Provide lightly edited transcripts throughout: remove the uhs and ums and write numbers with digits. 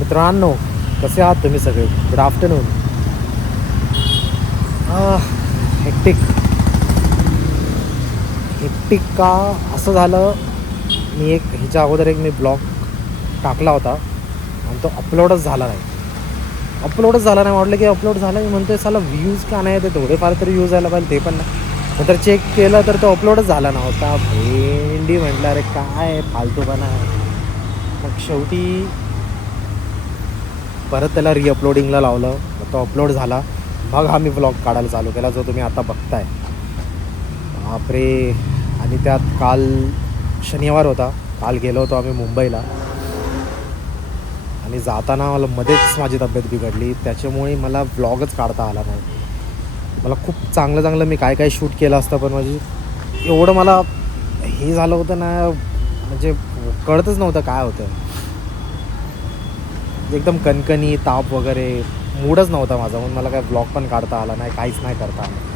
मित्रांनो, कसे आहात तुम्ही सगळे? Good afternoon. हेक्टिक हेक्टिक का असं झालं, ह्याच्या अगोदर मी ब्लॉग टाकला होता आणि तो अपलोडच झाला नाही. म्हटलं की अपलोड झाला, मी म्हणतोय साला व्ह्यूज का नाही येते, थोडेफार तरी व्ह्यूज यायला पाहिजे, ते पण नाही. नंतर चेक केलं तर तो अपलोडच झाला नव्हता. भेंडी म्हटलं अरे काय फालतूपणा. मग शेवटी परत त्याला रिअपलोडिंगला लावलं, तो अपलोड झाला. मग हा मी ब्लॉग काढायला चालू केला, जो तुम्ही आता बघताय. बापरे. आणि त्यात काल शनिवार होता, काल गेलो होतो आम्ही मुंबईला, आणि जाताना मला मध्येच माझी तब्येत बिघडली, त्याच्यामुळे मला व्लॉगच काढता आला नाही. मला खूप चांगलं मी काय शूट केलं असतं, पण म्हणजे एवढं मला हे झालं होतं ना, म्हणजे कळतच नव्हतं काय होतं. एकदम कणकणी, ताप वगैरे, मूडच नव्हता माझा, म्हणून मला काय ब्लॉग पण काढता आला नाही, काहीच नाही करता आलं.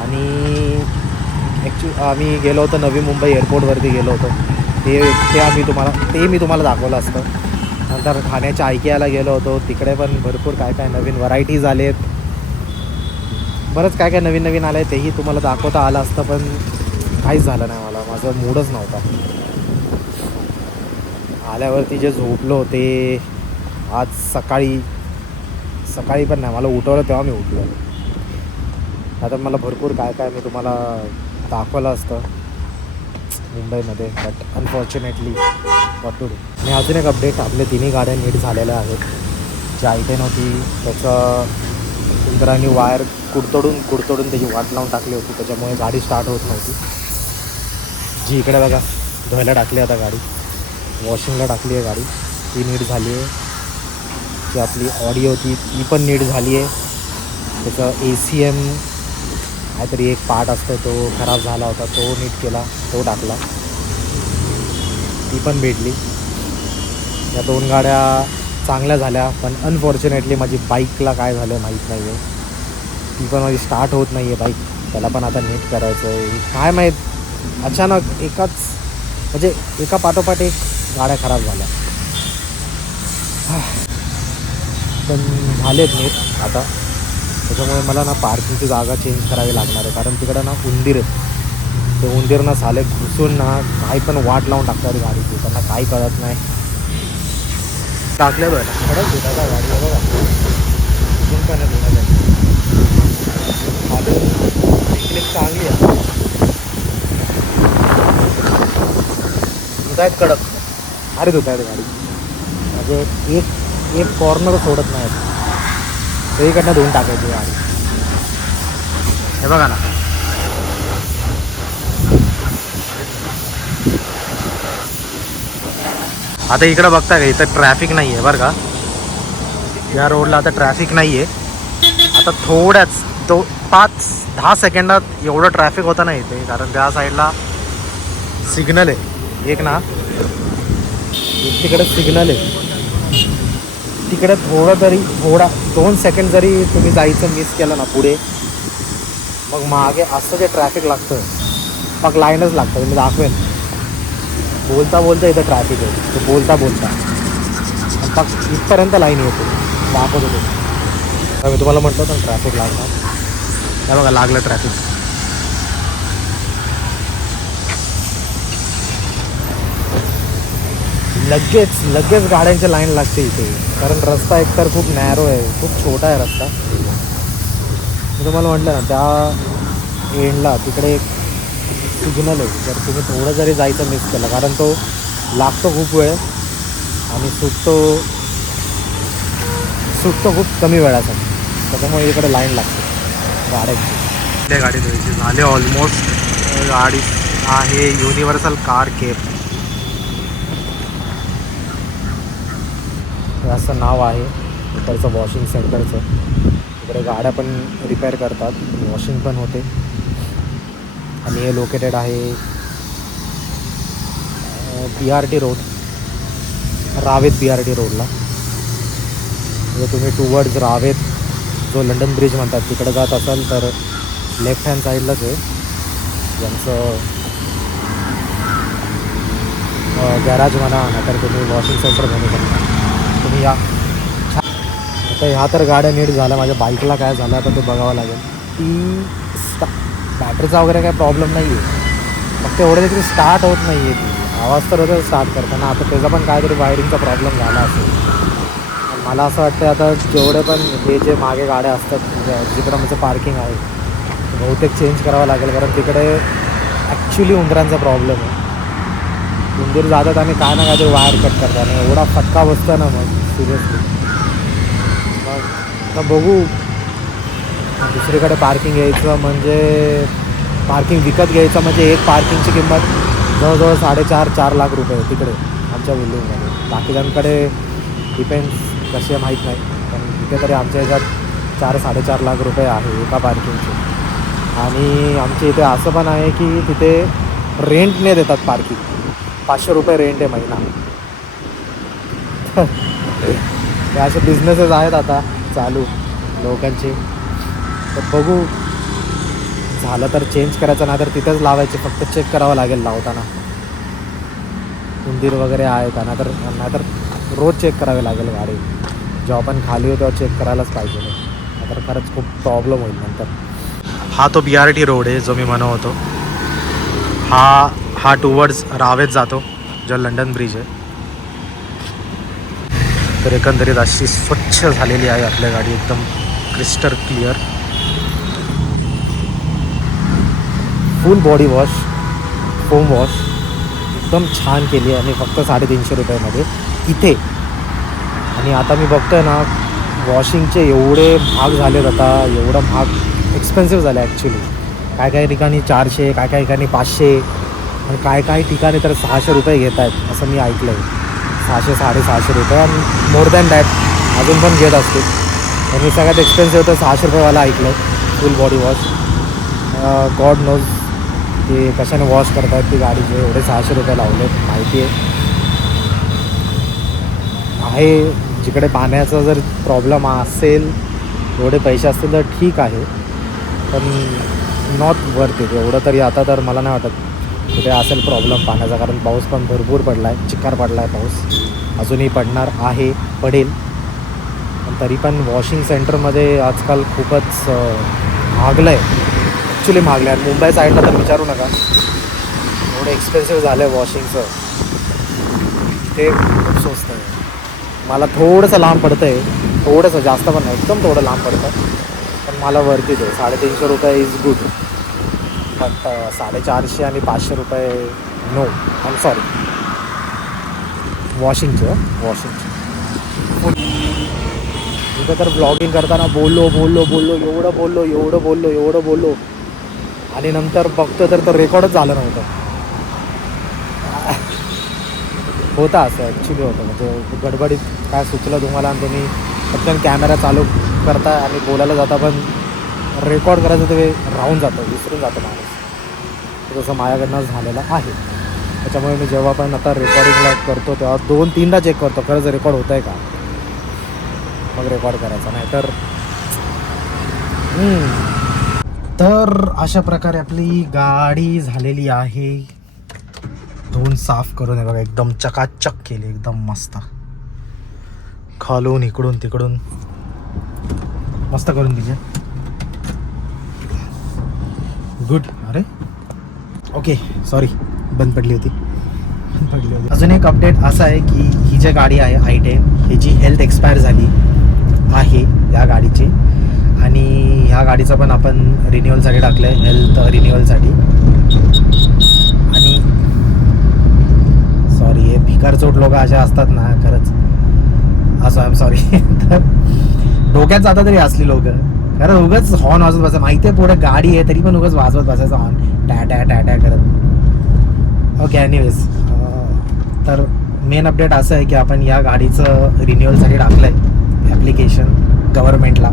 आणि आम्ही गेलो होतो नवी मुंबई एअरपोर्टवरती गेलो होतो, ते मी तुम्हाला दाखवलं असतं. नंतर ठाण्याच्या IKEAला गेलो होतो, तिकडे पण भरपूर काय नवीन व्हरायटीज आलेत, बरंच काय नवीन आलं आहे, तेही तुम्हाला दाखवता आलं असतं, पण काहीच झालं नाही. माझा मूडच नव्हता. आल्यावरती जे झोपलो होते, आज सकाळी पण नाही, मला उठवलं तेव्हा मी उठलो. आता मला भरपूर काय मी तुम्हाला दाखवलं असतं मुंबईमध्ये, but unfortunately what to do. आणि अजून एक अपडेट, आपल्या तिन्ही गाड्या नीट झालेल्या आहेत. जी I-10 नव्हती, त्याचं इंद्राने वायर कुडतोडून त्याची वाट लावून टाकली होती, त्याच्यामुळे गाडी स्टार्ट होत नव्हती. जी इकडे बघा धुवायला टाकली, आता गाडी वॉशिंगला टाकली आहे, गाडी ती नीट झाली आहे. जी आपली ऑडी होती ती पण नीट झाली आहे. त्याचं ACM काहीतरी एक पार्ट असतो, तो खराब झाला होता, तो नीट केला, तो टाकला, ती पण भेटली. या 2 गाड्या चांगल्या झाल्या, पण अनफॉर्च्युनेटली माझी बाईकला काय झालं माहीत नाही आहे. ती पण माझी स्टार्ट होत नाही आहे बाईक, त्याला पण आता नीट करायचं आहे. काय माहीत, अचानक एका पाठोपाठ एक गाड्या खराब झाल्या, पण झालेत नीट आता. त्याच्यामुळे मला ना पार्किंगची जागा चेंज करावी लागणार आहे, कारण तिकडं ना उंदीर आहेत. ते उंदीर ना साले घुसून ना काही पण वाट लावून टाकतात गाडीची, त्यांना काही कळत नाही. टाकलं बरं खरंच धुता गाडी बघा, अजून पण धुता खाली टेक्निक चांगली आहे, धुतायत कडक, भारी धुतायत गाडी. म्हणजे एक कॉर्नर सोडत नाही, सगळीकडनं धुवून टाकायची गाडी. हे बघा ना, आता इकडं बघता का, इथं ट्रॅफिक नाही आहे बरं का. या रोडला आता ट्रॅफिक नाही आहे. आता थोड्याच 5-10 सेकंदात एवढं ट्रॅफिक होतं ना इथे, कारण त्या साईडला सिग्नल आहे एक ना, तिकडे सिग्नल आहे. तिकडे थोडा 2 सेकंड जरी तुम्ही जायचं मिस केलं ना पुढे, मग मागे असं जे ट्रॅफिक लागतं, मग लाईनच लागतं. मी दाखवेन, बोलता इथं ट्रॅफिक आहे, तो बोलता मग इथपर्यंत लाईन येते, दाखवत होतो. मी तुम्हाला म्हटलं तर ट्रॅफिक लागणार, त्या बघा लागलं ट्रॅफिक. लगेच गाड्यांची लाईन लागते इथे, कारण रस्ता एकतर खूप नॅरो आहे, खूप छोटा आहे रस्ता. मी तुम्हाला म्हटलं ना, त्या एंडला तिकडे एक सिग्नल आहे, जर तुम्ही थोडं जरी जायचं मिस केलं, कारण तो लागतो खूप वेळ आणि सुटतो खूप कमी वेळासाठी, त्याच्यामुळे इकडे लाईन लागते गाड्यांची. गाडी द्यायची झाले ऑलमोस्ट. गाडी आहे युनिव्हर्सल कार केअर, असं नाव आहे इकडचं वॉशिंग सेंटरचं. इकडे गाड्या पण रिपेअर करतात, वॉशिंग पण होते. आणि हे लोकेटेड आहे BRT रोड, रावेत BRT रोडला. म्हणजे तुम्ही टुवर्ड्स रावेत, जो लंडन ब्रिज म्हणतात, तिकडे जात असाल तर लेफ्ट हँड साईडलाच आहे यांचं गॅराज म्हणा, नाहीतर तुम्ही वॉशिंग सेंटर म्हणू शकता. तुम्ही या. आता ह्या तर गाड्या नीट झाल्या, माझ्या बाईकला काय झालं आता ते बघावं लागेल. ती बॅटरीचा वगैरे काय प्रॉब्लेम नाही आहे, फक्त एवढं तरी स्टार्ट होत नाही आहे. ती आवाज तर होतं स्टार्ट करताना, आता त्याचा पण काहीतरी वायरिंगचा प्रॉब्लेम झाला असेल. मला असं वाटतं आता जेवढे पण हे जे मागे गाड्या असतात जिकडं आमचं पार्किंग आहे बहुतेक चेंज करावं लागेल, कारण तिकडे ॲक्च्युली उंदरांचा प्रॉब्लेम आहे. उंदीर जातात आणि काय ना काहीतरी वायर कट करतात आणि एवढा फटका बसतो ना मग सिरियसली. मग आता बघू, दुसरीकडे पार्किंग घ्यायचं म्हणजे पार्किंग विकत घ्यायचं म्हणजे एक पार्किंगची किंमत जवळजवळ 4.5 लाख रुपये आहे तिकडे आमच्या बिल्डिंगमध्ये. बाकीच्यांकडे डिपेंड्स कसे माहीत नाही, पण इथे तरी आमच्या ह्याच्यात 4-4.5 लाख रुपये आहे एका पार्किंगचे. आणि आमच्या इथे असं पण आहे की तिथे रेंटने देतात पार्किंग, 500 रुपये रेंट आहे महिना. हे असे बिझनेसेस आहेत आता चालू लोकांचे. तर बघू, झालं तर चेंज करायचं, नाही तर तिथंच लावायचे, फक्त चेक करावं लागेल लावताना उंदीर वगैरे आहे का. नाहीतर रोज चेक करावे लागेल गाडी. जेव्हा पण खाली होतो तेव्हा चेक करायलाच पाहिजे, नाहीतर खरंच खूप प्रॉब्लेम होईल नंतर. हा तो BRT रोड आहे जो मी म्हणत होतो. हा टुवर्ड्स रावेत जातो, जो लंडन ब्रिज आहे. तर एकंदरीत अशी स्वच्छ झालेली आहे आपल्या गाडी, एकदम क्रिस्टल क्लिअर. फुल बॉडी वॉश, फोम वॉश एकदम छान केली आहे आणि फक्त 350 रुपयामध्ये इथे. आणि आता मी बघतोय ना, वॉशिंगचे एवढे महाग झालेत आता, एवढं महाग एक्सपेन्सिव्ह झालं ॲक्च्युली. काय ठिकाणी 400, काय ठिकाणी 500 आणि काय ठिकाणी तर 600 रुपये घेत आहेत असं मी ऐकलं आहे. 600-650 रुपये आणि मोर दॅन दॅट अजून पण घेत असतील. पण मी सगळ्यात एक्सपेन्सिव्ह तर 600 रुपयेवाला ऐकलं आहे full body wash. God knows ते कशाने वॉश करतात ती गाडीचे, एवढे 600 रुपये लावले माहिती आहे. जिकडे पाण्याचा जर प्रॉब्लेम असेल, एवढे पैसे असतील तर ठीक आहे, पण नॉट वर्थ इट एवढं तरी. आता तर मला नाही वाटत कुठे असेल प्रॉब्लेम पाण्याचा, कारण पाऊस पण भरपूर पडला आहे, चिक्कार पडला आहे पाऊस, अजूनही पडणार आहे, पडेल. पण तरी पण वॉशिंग सेंटरमध्ये आजकाल खूपच महागलं आहे, ॲक्च्युली महागलं आहे. मुंबई साईडला तर विचारू नका, एवढं एक्सपेन्सिव्ह झालं आहे वॉशिंगचं. ते खूप स्वस्त आहे. मला थोडंसं लांब पडतं आहे, थोडंसं, जास्त पण नाही, एकदम थोडं लांब पडतं, पण मला वरती ते 350 रुपये इज गुड. बट 450 आणि 500 रुपये नो, आय एम सॉरी. वॉशिंगचे तिथं तर ब्लॉगिंग करताना बोललो एवढं बोललो आणि नंतर बघतो तर तो रेकॉर्डच झालं नव्हतं. होतं असं ॲक्च्युली होतं, म्हणजे गडबडीत काय सुचलं तुम्हाला आणि तुम्ही पटकन कॅमेरा चालू करता आणि बोलायला जाता, पण रेकॉर्ड करायचं ते राहून जातं, विसरून जातं माणूस. तसं माझ्याकडनं झालेलं आहे. त्याच्यामुळे मी जेव्हा पण आता रेकॉर्डिंगला करतो तेव्हा 2-3दा चेक करतो खरंच रेकॉर्ड होतं आहे का, मग रेकॉर्ड करायचा. नाही तर अशा प्रकारे आपली गाडी झालेली आहे. धुवून साफ करून हे बघा, एकदम चकाचक केली, एकदम मस्त. खालून इकडून तिकडून मस्त करून दिली. गुड. अरे ओके, सॉरी, बंद पडली होती. अजून एक अपडेट असा आहे की ही जी गाडी आहे i10, ह्याची हेल्थ एक्सपायर झाली आहे या गाडीची, आणि ह्या गाडीचं पण आपण रिन्युअलसाठी टाकलं आहे, हेल्थ रिन्युअलसाठी. आणि सॉरी, हे भिकारचोट लोक असे असतात ना खरंच, असं आय एम सॉरी. तर डोक्यात जाता तरी असली लोक, कारण उगाच हॉर्न वाजवत बसायचं, माहिती आहे पुढे गाडी आहे तरी पण उगाच वाजवत बसायचं हॉर्न, टॅ करत. ओके, एनिवेज, तर मेन अपडेट असं आहे की आपण या गाडीचं रिन्युअलसाठी टाकलं आहे ॲप्लिकेशन गव्हर्नमेंटला.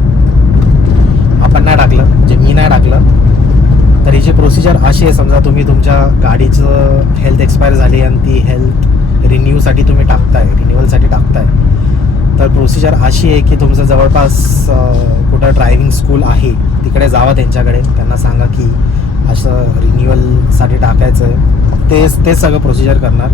आपण नाही टाकलं, म्हणजे मी नाही टाकलं. तर याची प्रोसिजर अशी आहे, समजा तुम्ही तुमच्या गाडीचं हेल्थ एक्सपायर झाली आणि ती हेल्थ रिन्यूसाठी तुम्ही रिन्युअलसाठी टाकताय, तर प्रोसिजर अशी आहे की तुमचं जवळपास कुठं ड्रायव्हिंग स्कूल आहे तिकडे जावा त्यांच्याकडे, त्यांना सांगा की असं रिन्युअलसाठी टाकायचं आहे, तेच सगळं प्रोसिजर करणार.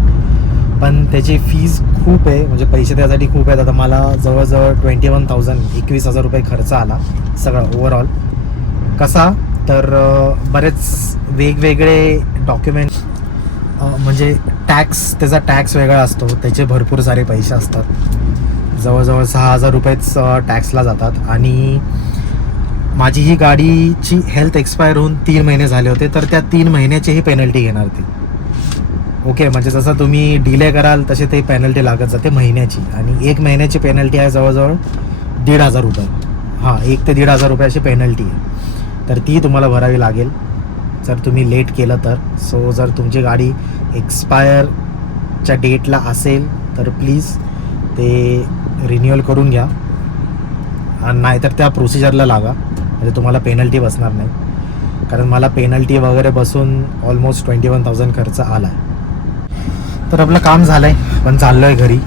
पण त्याची फीज खूप आहे, म्हणजे पैसे त्यासाठी खूप आहेत. आता मला जवळजवळ 21,000 21,000 रुपये खर्च आला सगळा ओव्हरऑल. कसा तर बरेच वेगवेगळे डॉक्युमेंट्स, म्हणजे त्याचा टॅक्स वेगळा असतो, त्याचे भरपूर सारे पैसे असतात. जवळजवळ 6,000 रुपयेच टॅक्सला जातात. आणि माझी ही गाडीची हेल्थ एक्सपायर होऊन 3 महिने झाले होते, तर त्या 3 महिन्याचीही पेनल्टी घेणार ती. ओके, म्हणजे जसं तुम्ही डिले कराल तसे ते पेनल्टी लागत जाते महिन्याची. आणि 1 महिन्याची पेनल्टी आहे जवळजवळ 1,500 रुपये. हां, 1 ते 1,500 रुपयाची पेनल्टी आहे, तर ती तुम्हाला भरावी लागेल जर तुम्ही लेट केलं तर. सो जर तुमची गाडी एक्सपायरच्या डेटला असेल तर प्लीज ते रिन्युअल करून घ्या, आणि नाहीतर त्या प्रोसिजरला लागा, म्हणजे तुम्हाला पेनल्टी बसणार नाही. कारण मला पेनल्टी वगैरे बसून ऑलमोस्ट 21,000 खर्च आला आहे. तर आपलं काम झालं आहे, पण चाललो आहे घरी.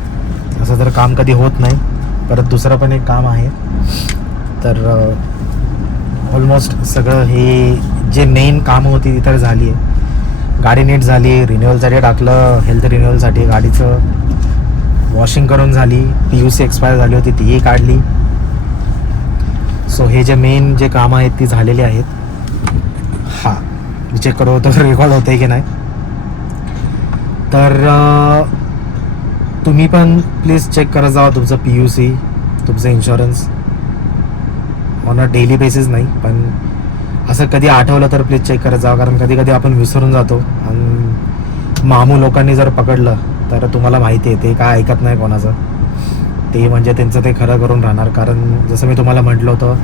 असं तर काम कधी होत नाही. परत दुसरं पण एक काम आहे. तर ऑलमोस्ट सगळं हे जे मेन कामं होती ती तर झाली आहे. गाडी नीट झाली, रिन्युअलसाठी टाकलं, हेल्थ रिन्युअलसाठी गाडीचं वॉशिंग करून झाली, PUC एक्सपायर झाली होती तीही काढली. सो हे जे मेन जे कामं आहेत ती झालेली आहेत. हां, मी चेक करत होतो रेकॉर्ड होतं आहे की नाही. तर तुम्ही पण प्लीज चेक करत जावा तुमचं PUC, तुमचं insurance on a daily basis नाही, पण असं कधी आठवलं तर प्लीज चेक करत जावं. कारण कधी कधी आपण विसरून जातो, आणि मामू लोकांनी जर पकडलं तर तुम्हाला माहिती आहे ते काय ऐकत नाही कोणाचं. ते म्हणजे त्यांचं ते खरं करून राहणार. कारण जसं मी तुम्हाला म्हटलं होतं,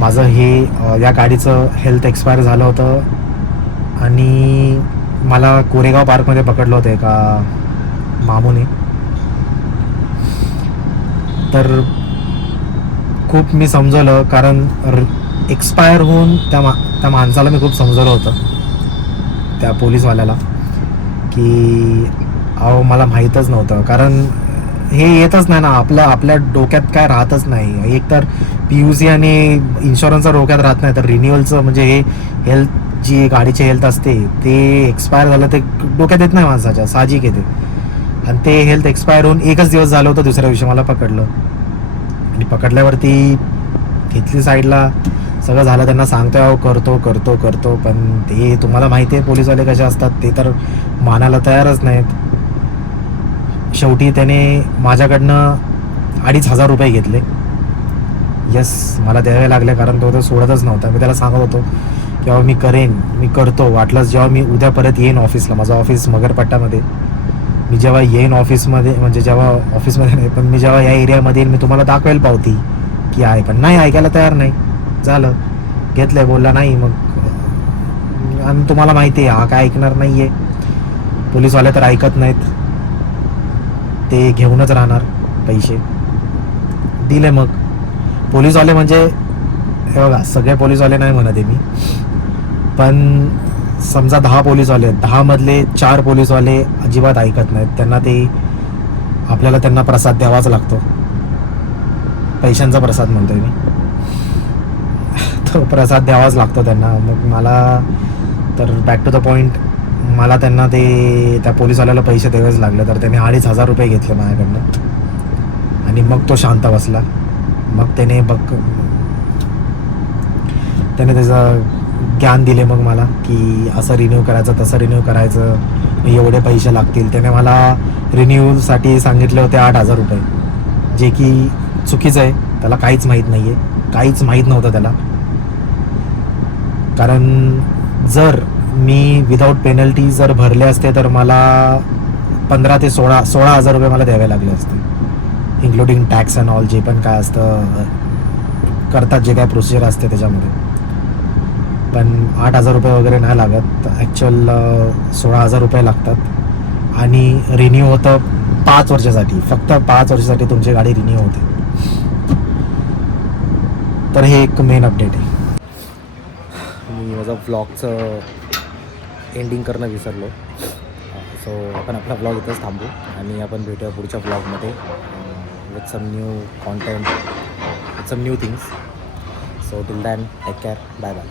माझं हे या गाडीचं हेल्थ एक्सपायर झालं होतं, आणि मला कोरेगाव पार्कमध्ये पकडलं होतं एका मामूने. तर खूप मी समजवलं, कारण एक्सपायर होऊन त्या माणसाला मी खूप समजवलं होतं, त्या पोलीसवाल्याला, की अहो मला माहीतच नव्हतं. कारण हे येतच नाही ना आपल्या डोक्यात, काय राहतच नाही. एक तर PUC आणि इन्शुरन्सचा डोक्यात राहत नाही, तर रिन्युअलचं म्हणजे हे हेल्थ, जी गाडीची हेल्थ असते ते एक्सपायर झालं ते डोक्यात येत नाही माणसाच्या, साहजिक येते. आणि ते हेल्थ एक्सपायर होऊन 1च दिवस झालं होतं, दुसऱ्या दिवशी मला पकडलं. आणि पकडल्यावरती घेतली साईडला, सगळं झालं. त्यांना सांगतोय अहो करतो करतो करतो, पण ते तुम्हाला माहिती आहे पोलीसवाले कसे असतात, ते तर मानायला तयारच नाहीत. शेवटी त्याने माझ्याकडनं 2,500 रुपये घेतले. यस, मला द्यावे लागले, कारण तो सोडतच नव्हता. मी त्याला सांगत होतो की मी करेन, मी करतो, वाटलंच जेव्हा मी उद्या परत येईन ऑफिसला, माझं ऑफिस मगरपट्टामध्ये, मी जेव्हा येईन ऑफिसमध्ये, म्हणजे जेव्हा ऑफिसमध्ये नाही पण मी जेव्हा या एरियामध्ये येईन, मी तुम्हाला दाखवेल पावती की आहे. पण नाही, ऐकायला तयार नाही. झालं, घेतलंय, बोलला नाही. मग आणि तुम्हाला माहिती आहे हा काय ऐकणार नाही आहे. पोलीसवाले तर ऐकत नाहीत, ते घेऊनच राहणार पैसे. दिले मग पोलीसवाले. म्हणजे हे बघा, सगळे पोलीसवाले नाही म्हणत आहे मी, पण समजा 10 पोलीसवाले आहेत, 10 मधले 4 पोलीसवाले अजिबात ऐकत नाहीत. आपल्याला त्यांना प्रसाद द्यावाच लागतो. पैशांचा प्रसाद म्हणतोय मी, तो प्रसाद द्यावाच लागतो त्यांना. मग मला तर बॅक टू द पॉईंट, मला त्यांना त्या पोलीसवाल्याला पैसे द्यावेच लागले. तर त्याने 2,500 रुपये घेतले माझ्याकडनं, आणि मग तो शांत बसला. मग त्याने त्याचं ज्ञान दिले मग मला, की असं रिन्यू करायचं, तसं रिन्यू करायचं, एवढे पैसे लागतील. त्याने मला रिन्यूसाठी सांगितले होते 8,000 रुपये, जे की चुकीचं आहे. त्याला काहीच माहीत नाही आहे, काहीच माहीत नव्हतं त्याला. कारण जर मी विदाऊट पेनल्टी जर भरले असते तर मला 15 ते 16,000 रुपये मला द्यावे लागले असते, इन्क्लुडिंग टॅक्स अँड ऑल, जे पण काय असतं करतात, जे काय प्रोसिजर असते त्याच्यामध्ये. पण 8,000 रुपये वगैरे नाही लागत, ॲक्च्युअल 16,000 रुपये लागतात. आणि रिन्यू होतं 5 वर्षासाठी, फक्त 5 वर्षासाठी तुमची गाडी रिन्यू होते. तर हे एक मेन अपडेट आहे. मी माझा व्लॉगचं एंडिंग करणं विसरलो. सो आपण आपला व्लॉग इथंच थांबू, आणि आपण भेटूया पुढच्या व्लॉगमध्ये with some new content, with some new things. So till then, take care, bye bye.